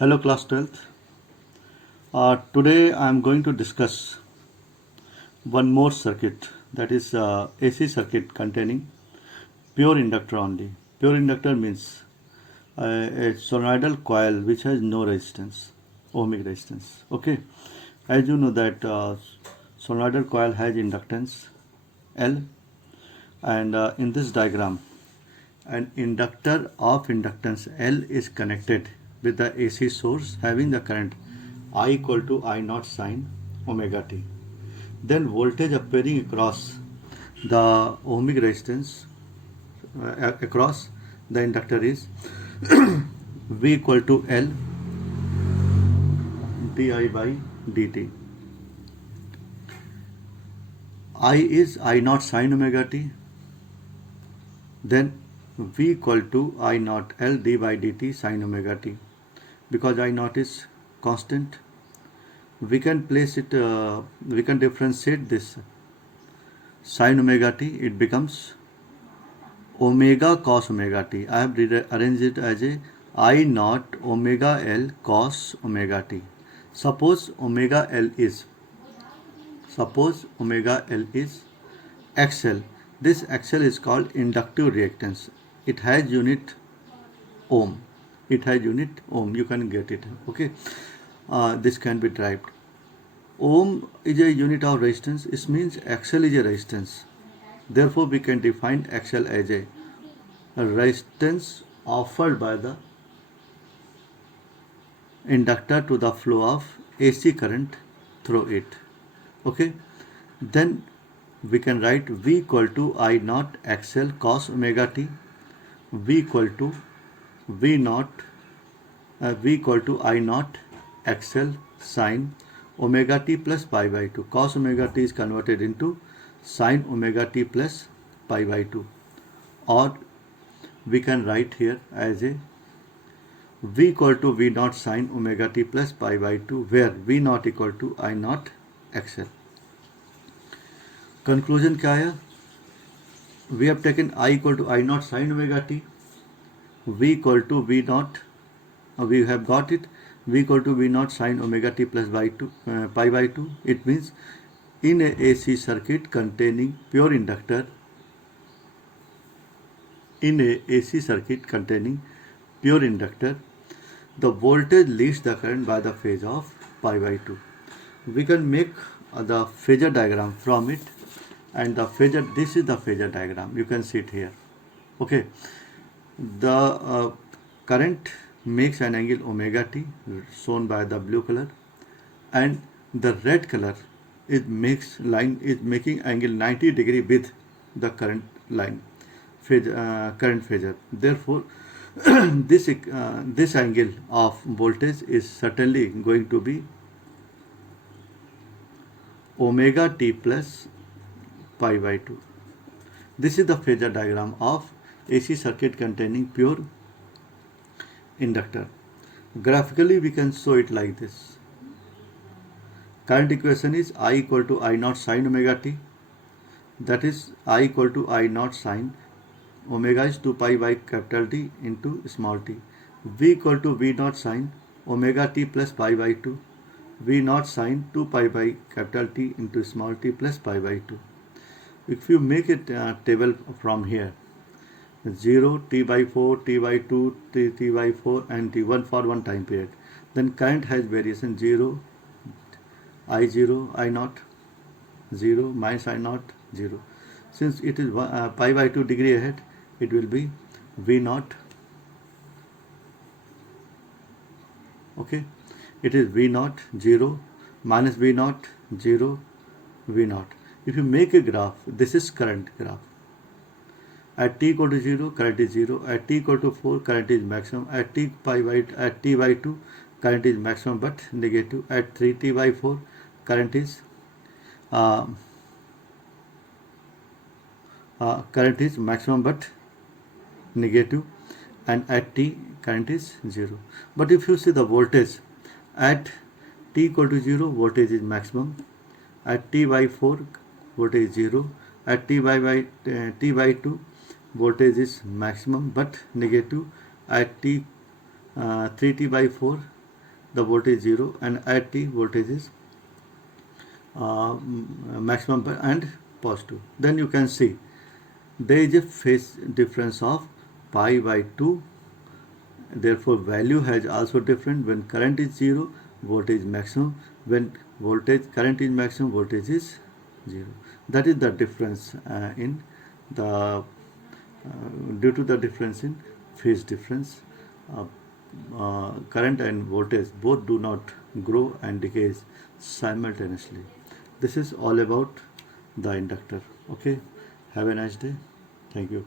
Hello class 12th. Today I am going to discuss one more circuit, that is AC circuit containing pure inductor only. Pure inductor means a solenoidal coil which has no resistance, ohmic resistance. Okay, as you know that solenoidal coil has inductance L, and in this diagram an inductor of inductance L is connected with the AC source having the current I equal to I naught sine omega t. Then voltage appearing across the ohmic resistance across the inductor is V equal to L di by dt. I is I naught sine omega t. Then V equal to I naught L d by dt sine omega t. Because I naught is constant, we can we can differentiate this sine omega t. It becomes omega cos omega t. I have arranged it as a I naught omega L cos omega t. Suppose omega L is XL. This XL is called inductive reactance. It has unit ohm. You can get it. Okay. This can be derived. Ohm is a unit of resistance. It means XL is a resistance. Therefore, we can define XL as a resistance offered by the inductor to the flow of AC current through it. Okay. Then we can write V equal to I naught XL cos omega t. V equal to I naught XL sine omega t plus pi by 2. Cos omega t is converted into sine omega t plus pi by 2. Or we can write here as a V equal to V naught sine omega t plus pi by 2, where V naught equal to I naught XL. Conclusion क्या है? We have taken I equal to I naught sine omega t. V equal to V naught. We have got it. V equal to V naught sine omega t plus pi by 2. It means in a AC circuit containing pure inductor, the voltage leads the current by the phase of pi by 2. We can make the phasor diagram from it, and this is the phasor diagram. You can see it here. Okay. The current makes an angle omega t, shown by the blue color, and the red color is making angle 90 degree with the current line, current phasor. Therefore, this angle of voltage is certainly going to be omega t plus pi by 2. This is the phasor diagram of AC circuit containing pure inductor. Graphically, we can show it like this. Current equation is I equal to I naught sine omega t. That is I equal to I naught sine omega is 2 pi by capital T into small t. V equal to V naught sine omega t plus pi by 2. V naught sine 2 pi by capital T into small t plus pi by 2. If you make it table from here, 0, t by 4, t by 2, t by 4 and t1 for one time period, then current has variation 0, I0, I naught 0, minus I naught 0. Since it is pi by 2 degree ahead, it will be V naught. Okay, it is V naught 0 minus V naught 0 V naught. If you make a graph, this is current graph. At t equal to 0, current is 0. At t equal to 4, current is maximum. At t by 2, current is maximum but negative. At 3t by 4, current is maximum but negative, and at t current is 0. But if you see the voltage, at t equal to 0, voltage is maximum. At t by 4, voltage is 0. At t by 2, voltage is maximum but negative. At t 3t by 4, the voltage is 0, and at t voltage is maximum and positive. Then you can see there is a phase difference of pi by 2. Therefore value has also different. When current is 0, voltage maximum. When current is maximum, voltage is 0. That is the difference in the due to the difference in phase difference, current and voltage both do not grow and decay simultaneously. This is all about the inductor. Okay, have a nice day. Thank you.